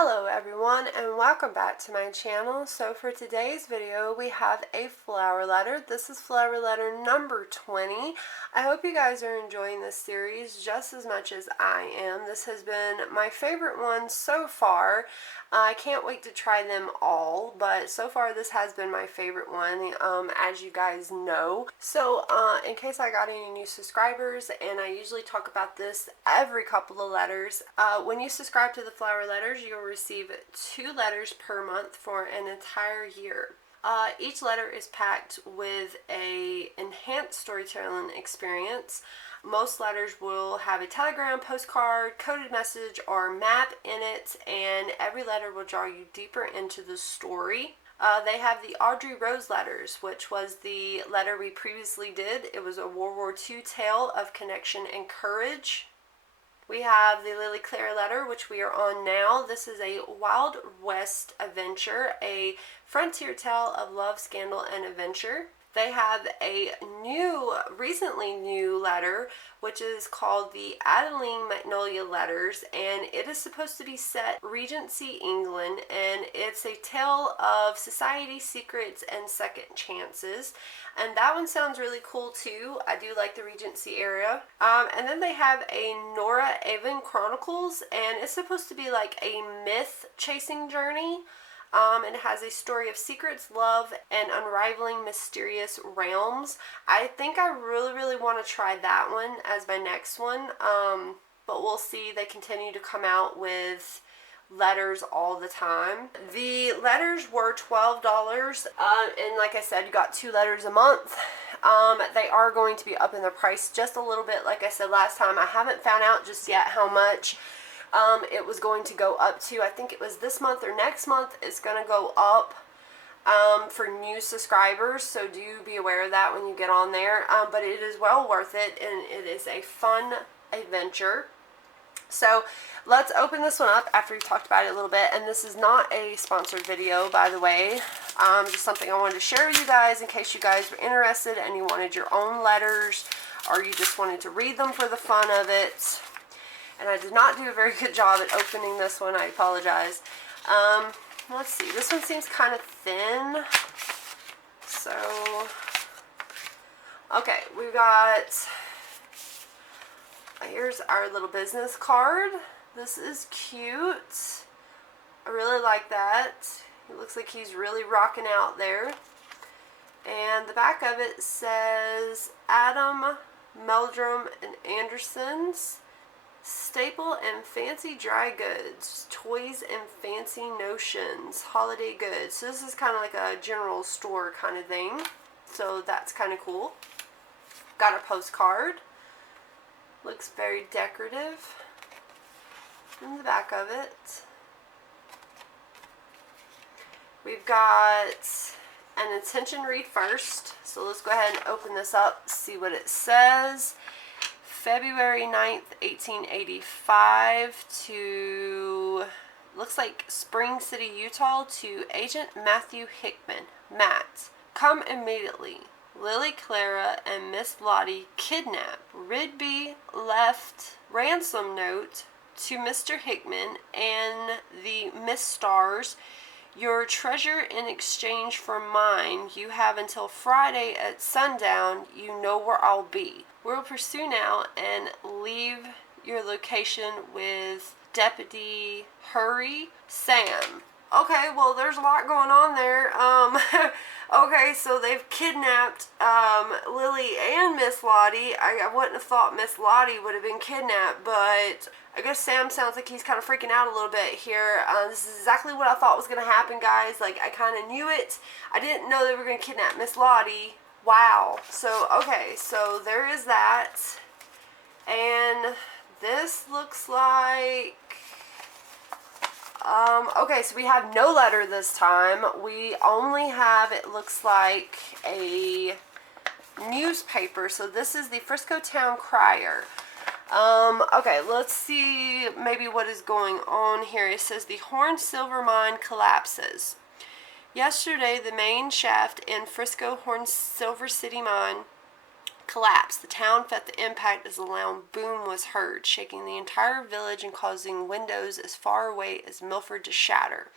Hello everyone and welcome back to my channel. So for today's video we have a flower letter. This is flower letter number 20. I hope you guys are enjoying this series just as much as I am. This has been my favorite one so far. I can't wait to try them all, but so far this has been my favorite one, as you guys know. So in case I got any new subscribers, and I usually talk about this every couple of letters, when you subscribe to the flower letters, you'll receive 2 letters per month for an entire year. Each letter is packed with a enhanced storytelling experience. Most letters will have a telegram, postcard, coded message, or map in it, and every letter will draw you deeper into the story. They have the Audrey Rose letters, which was the letter we previously did. It was a World War II tale of connection and courage. We have the Lily Clara letter, which we are on now. This is a Wild West adventure, a frontier tale of love, scandal, and adventure. They have a recently new letter, which is called the Adeline Magnolia Letters, and it is supposed to be set Regency, England, and it's a tale of society secrets and second chances. And that one sounds really cool too. I do like the Regency area. And then they have a Nora Avon Chronicles, and it's supposed to be like a myth chasing journey. And it has a story of secrets, love, and unraveling mysterious realms. I think I really want to try that one as my next one. But we'll see. They continue to come out with letters all the time. The letters were $12, and like I said, you got 2 letters a month. They are going to be up in the price just a little bit. Like I said last time, I haven't found out just yet how much it was going to go up to. I think it was this month or next month it's going to go up for new subscribers, so do be aware of that when you get on there. But it is well worth it, and it is a fun adventure. So let's open this one up after we talked about it a little bit. And this is not a sponsored video, by the way. Just something I wanted to share with you guys in case you guys were interested and you wanted your own letters, or you just wanted to read them for the fun of it. And I did not do a very good job at opening this one. I apologize. Let's see. This one seems kind of thin. So, okay. We've got... Here's our little business card. This is cute. I really like that. It looks like he's really rocking out there. And the back of it says Adam, Meldrum, and Anderson's Staple and Fancy Dry Goods, Toys and Fancy Notions, Holiday Goods. So this is kind of like a general store kind of thing. So that's kind of cool. Got a postcard. Looks very decorative in the back of it. We've got an attention read first. So let's go ahead and open this up, see what it says. February 9th, 1885 to, looks like Spring City, Utah, to Agent Matthew Hickman. Matt, come immediately. Lily Clara and Miss Lottie kidnapped. Rigby left ransom note to Mr. Hickman and the Miss Stars. Your treasure in exchange for mine. You have until Friday at sundown. You know where I'll be. We'll pursue now and leave your location with Deputy Hurry Sam. Okay, well, there's a lot going on there. Okay, so they've kidnapped Lily and Miss Lottie. I wouldn't have thought Miss Lottie would have been kidnapped, but I guess Sam sounds like he's kind of freaking out a little bit here. This is exactly what I thought was going to happen, guys. Like, I kind of knew it. I didn't know they were going to kidnap Miss Lottie. Wow. So, okay, so there is that. And this looks like... okay, so we have no letter this time. We only have, it looks like, a newspaper. So this is the Frisco Town Crier. Okay, let's see maybe what is going on here. It says the Horn Silver Mine collapses. Yesterday, the main shaft in Frisco Horn Silver City Mine collapsed. The town felt the impact as a loud boom was heard, shaking the entire village and causing windows as far away as Milford to shatter.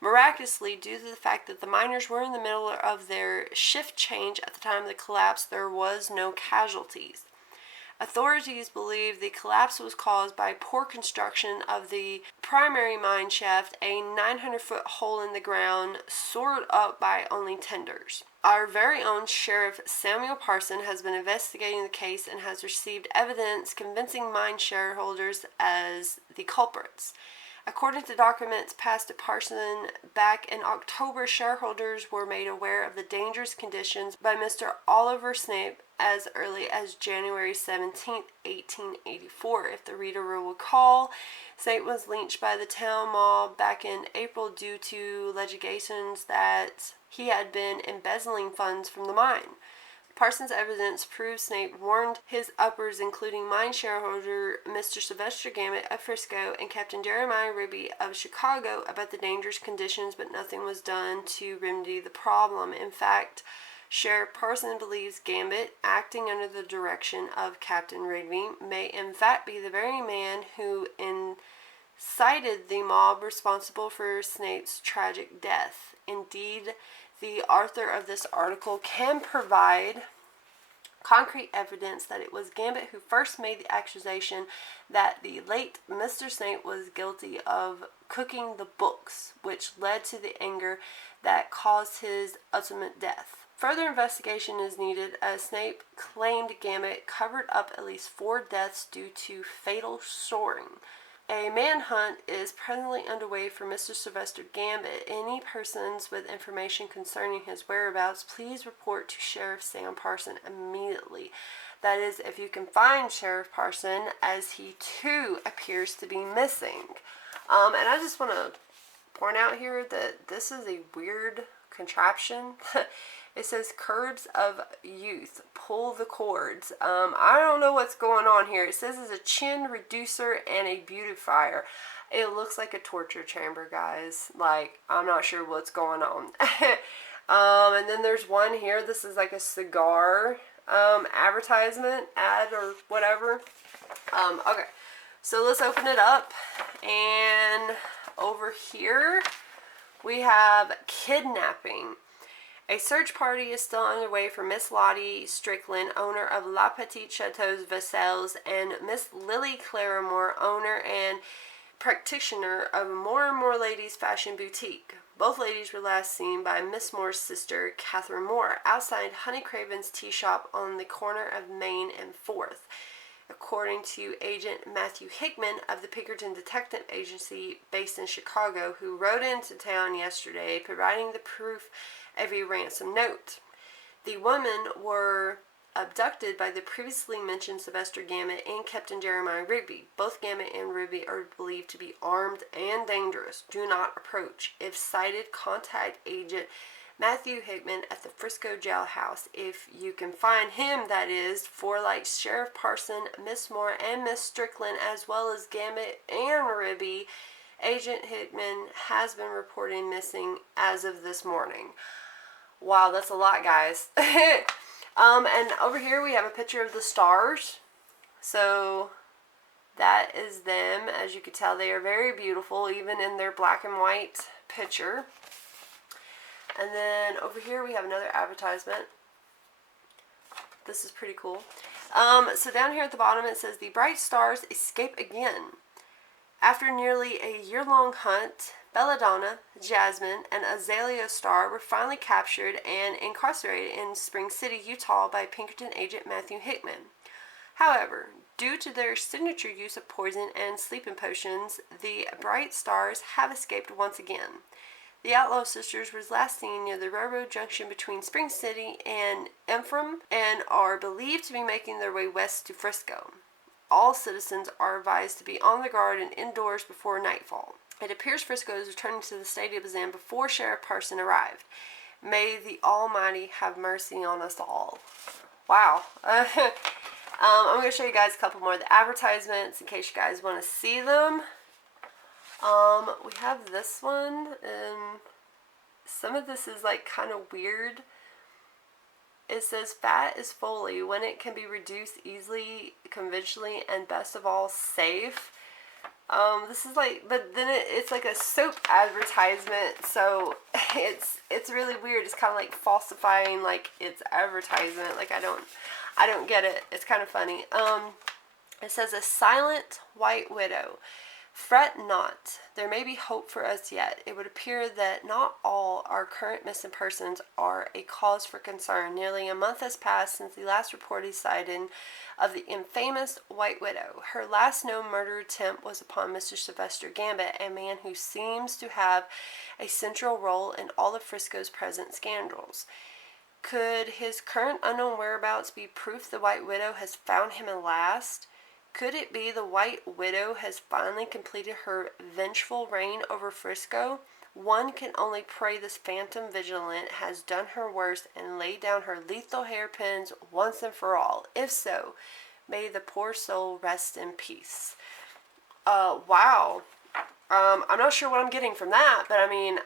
Miraculously, due to the fact that the miners were in the middle of their shift change at the time of the collapse, there was no casualties. Authorities believe the collapse was caused by poor construction of the primary mine shaft, a 900-foot hole in the ground soared up by only tenders. Our very own Sheriff Samuel Parson has been investigating the case and has received evidence convincing mine shareholders as the culprits. According to documents passed to Parson back in October, shareholders were made aware of the dangerous conditions by Mr. Oliver Snape as early as January 17, 1884. If the reader will recall, Snape was lynched by the town mob back in April due to allegations that he had been embezzling funds from the mine. Parsons' evidence proves Snape warned his uppers, including mine shareholder Mr. Sylvester Gamut of Frisco and Captain Jeremiah Rigby of Chicago, about the dangerous conditions, but nothing was done to remedy the problem. In fact, Sheriff Parson believes Gambit, acting under the direction of Captain Rigby, may in fact be the very man who incited the mob responsible for Snape's tragic death. Indeed, the author of this article can provide concrete evidence that it was Gambit who first made the accusation that the late Mr. Snape was guilty of cooking the books, which led to the anger that caused his ultimate death. Further investigation is needed, as Snape claimed Gambit covered up at least 4 deaths due to fatal soaring. A manhunt is presently underway for Mr. Sylvester Gambit. Any persons with information concerning his whereabouts, please report to Sheriff Sam Parson immediately. That is, if you can find Sheriff Parson, as he too appears to be missing. And I just want to point out here that this is a weird contraption. It says curbs of youth, pull the cords. I don't know what's going on here. It says it's a chin reducer and a beautifier. It looks like a torture chamber, guys. Like, I'm not sure what's going on. And then there's one here. This is like a cigar advertisement, ad, or whatever. Okay, so let's open it up. And over here, we have kidnapping. A search party is still underway for Miss Lottie Strickland, owner of La Petite Chateau's Vassals, and Miss Lily Claramore, owner and practitioner of More and More Ladies Fashion Boutique. Both ladies were last seen by Miss Moore's sister, Catherine Moore, outside Honey Craven's tea shop on the corner of Main and 4th. According to Agent Matthew Hickman of the Pinkerton Detective Agency based in Chicago, who rode into town yesterday providing the proof of a ransom note. The women were abducted by the previously mentioned Sylvester Gamut and Captain Jeremiah Rigby. Both Gamut and Rigby are believed to be armed and dangerous. Do not approach. If sighted, contact Agent Matthew Hickman at the Frisco jailhouse. If you can find him, that is, for like Sheriff Parson, Miss Moore, and Miss Strickland, as well as Gamut and Rigby, Agent Hickman has been reported missing as of this morning. Wow, that's a lot, guys. And over here we have a picture of the stars. So that is them. As you can tell, they are very beautiful, even in their black and white picture. And then over here we have another advertisement. This is pretty cool. So down here at the bottom it says, "The bright stars escape again. After nearly a year-long hunt, Belladonna, Jasmine, and Azalea Star were finally captured and incarcerated in Spring City, Utah by Pinkerton agent Matthew Hickman. However, due to their signature use of poison and sleeping potions, the bright stars have escaped once again. The Outlaw Sisters were last seen near the railroad junction between Spring City and Ephraim and are believed to be making their way west to Frisco. All citizens are advised to be on the guard and indoors before nightfall. It appears Frisco is returning to the state of Zen before Sheriff Parson arrived. May the Almighty have mercy on us all." Wow. I'm going to show you guys a couple more of the advertisements in case you guys want to see them. We have this one, and some of this is like kind of weird. It says fat is Foley when it can be reduced easily, conventionally, and best of all, safe. This is like, but then it's like a soap advertisement, so it's really weird. It's kind of like falsifying like its advertisement. Like I don't get it. It's kind of funny. It says a silent white widow. Fret not, there may be hope for us yet. It would appear that not all our current missing persons are a cause for concern. Nearly a month has passed since the last reported sighting of the infamous White Widow. Her last known murder attempt was upon Mr. Sylvester Gambit, a man who seems to have a central role in all of Frisco's present scandals. Could his current unknown whereabouts be proof the White Widow has found him at last? Could it be the White Widow has finally completed her vengeful reign over Frisco? One can only pray this phantom vigilant has done her worst and laid down her lethal hairpins once and for all. If so, may the poor soul rest in peace. Wow. I'm not sure what I'm getting from that, but I mean,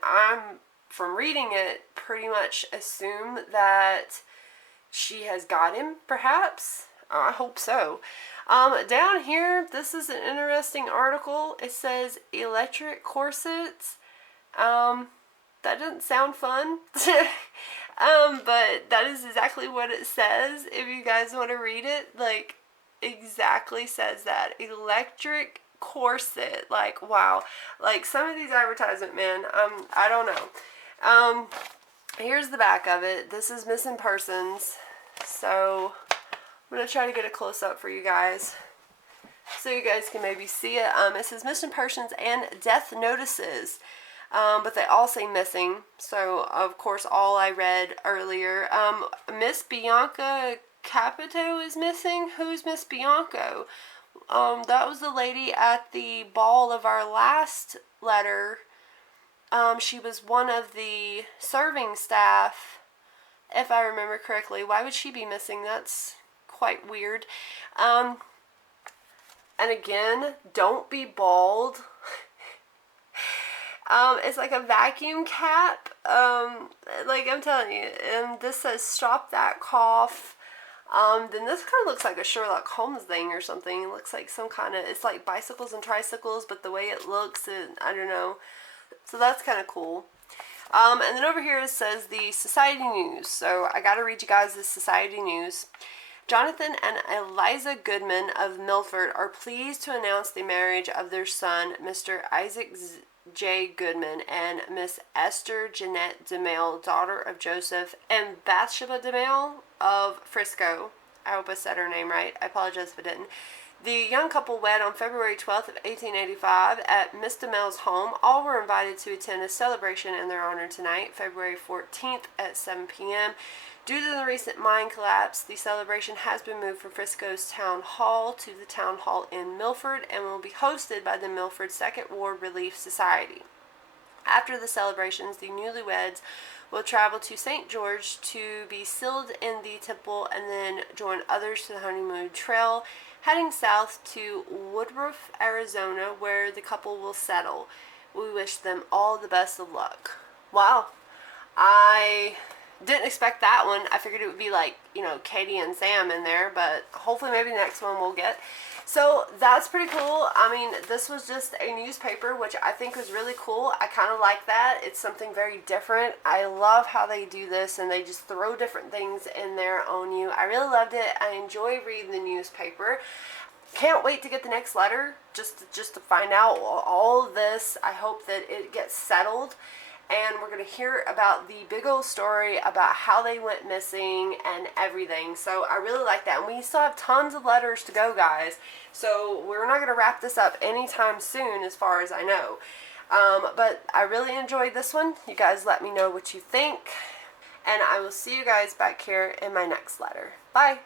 from reading it, pretty much assume that she has got him, perhaps. I hope so. Down here, this is an interesting article. It says electric corsets. That doesn't sound fun. But that is exactly what it says. If you guys want to read it, like, exactly says that. Electric corset. Like, wow. Like, some of these advertisement, man, I don't know. Here's the back of it. This is missing persons. So I'm going to try to get a close-up for you guys so you guys can maybe see it. It says missing persons and death notices, but they all say missing. So, of course, all I read earlier. Miss Bianca Capito is missing. Who's Miss Bianco? That was the lady at the ball of our last letter. She was one of the serving staff, if I remember correctly. Why would she be missing? That's quite weird. And again, don't be bald. It's like a vacuum cap. Like I'm telling you. And this says stop that cough. Then this kind of looks like a Sherlock Holmes thing or something. It looks like some kind of, it's like bicycles and tricycles, but the way it looks, I don't know. So that's kind of cool. And then over here it says the Society News. So I got to read you guys the Society News. Jonathan and Eliza Goodman of Milford are pleased to announce the marriage of their son, Mr. Isaac J. Goodman, and Miss Esther Jeanette DeMille, daughter of Joseph and Bathsheba DeMille of Frisco. I hope I said her name right. I apologize if I didn't. The young couple wed on February 12th of 1885 at Miss DeMille's home. All were invited to attend a celebration in their honor tonight, February 14th at 7 p.m. Due to the recent mine collapse, the celebration has been moved from Frisco's Town Hall to the Town Hall in Milford and will be hosted by the Milford Second Ward Relief Society. After the celebrations, the newlyweds will travel to St. George to be sealed in the temple and then join others to the honeymoon trail, heading south to Woodruff, Arizona, where the couple will settle. We wish them all the best of luck. Wow. I didn't expect that one. I figured it would be like, you know, Katie and Sam in there, but hopefully maybe the next one we'll get. So that's pretty cool. I mean, this was just a newspaper, which I think was really cool. I kind of like that. It's something very different. I love how they do this and they just throw different things in there on you. I really loved it. I enjoy reading the newspaper. Can't wait to get the next letter just to find out all of this. I hope that it gets settled. And we're going to hear about the big old story about how they went missing and everything. So I really like that. And we still have tons of letters to go, guys. So we're not going to wrap this up anytime soon as far as I know. But I really enjoyed this one. You guys let me know what you think. And I will see you guys back here in my next letter. Bye.